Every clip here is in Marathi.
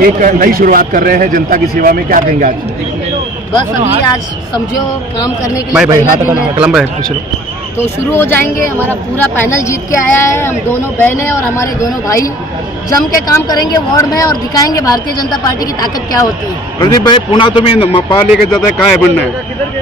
एक नई शुरुआत कर रहे हैं जनता की सेवा में, क्या कहेंगे आज? बस अभी आज समझो काम करने के लिए भाई पहला दिन है, कलम है पूछ लो। तो शुरू हो जाएंगे। हमारा पूरा पैनल जीत के आया है, हम दोनों बहनें और हमारे दोनों भाई जम के काम करेंगे वार्ड में और दिखाएंगे भारतीय जनता पार्टी की ताकद क्या होती है। प्रदीप भाई, पुन्हा तुम्ही महापालिकेत जाताय, काय म्हणणं आहे?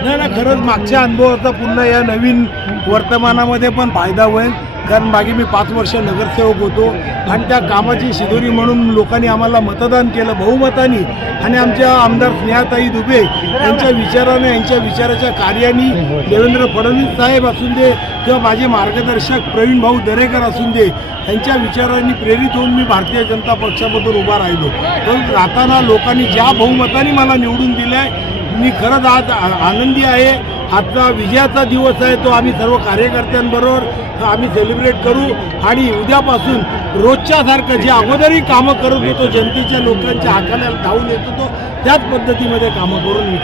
नाही खरंच मागच्या अनुभवाचा पुन्हा या नवीन वर्तमानामध्ये पण फायदा होईल, कारण मागे मी 5 वर्ष नगरसेवक होतो आणि त्या कामाची शिदोरी म्हणून लोकांनी आम्हाला मतदान केलं बहुमताने, आणि आमच्या आमदार स्नेहाताई दुबे यांच्या विचाराने, यांच्या विचाराच्या कार्याने, देवेंद्र फडणवीस साहेब असून दे किंवा माझे मार्गदर्शक प्रवीण भाऊ दरेकर असून दे, यांच्या विचारांनी प्रेरित होऊन मी भारतीय जनता पक्षामधून उभा राहिलो. पण राहताना लोकांनी ज्या बहुमताने मला निवडून दिलं आहे, मी खरंच आज आनंदी आहे. आजचा विजयाचा दिवस आहे, तो आम्ही सर्व कार्यकर्त्यांबरोबर आम्ही सेलिब्रेट करू आणि उद्यापासून रोजच्या सारखं जे अगोदरही कामं करत होतो, जनतेच्या लोकांच्या हाताला धावून येत होतो, त्याच पद्धतीमध्ये कामं करून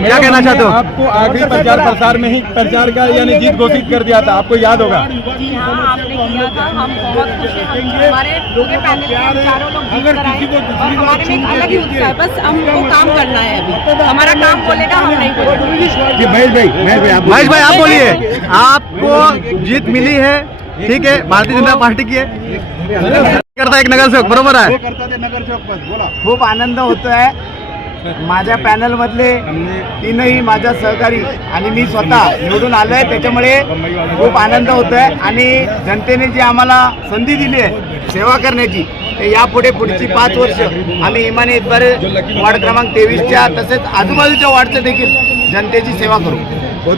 क्या कहना चाहते हो? आपको आगे प्रचार प्रसार में ही प्रचार का यानी जीत घोषित कर दिया था, आपको याद होगा। जी हाँ, आपने किया था, हम बहुत खुश हैं। हमारे पूरे पैनल के हम चारों लोग जीत कर आए और हमारे में एक अलग ही उत्साह है। बस हमको काम करना है, अभी हमारा काम बोलेगा, हम नहीं बोलेंगे। महेश भाई आप बोलिए, आपको जीत मिली है, ठीक है, भारतीय जनता पार्टी की है, करता एक नगरसेवक, बरोबर आहे? खूप आनंद होतोय. माझ्या पॅनल मधले तीनही माझा सहकारी आणि मी स्वतः निवडून आलोय, त्याच्यामुळे खूप आनंद होतोय. आणि जनतेने जी आम्हाला संधी दिली आहे सेवा करण्याची, ते यापुढे पुढची 5 वर्ष आम्ही इमानी इतबार वार्ड क्रमांक 23च्या तसेच आजूबाजूच्या वार्डच्या देखील जनतेची सेवा करू.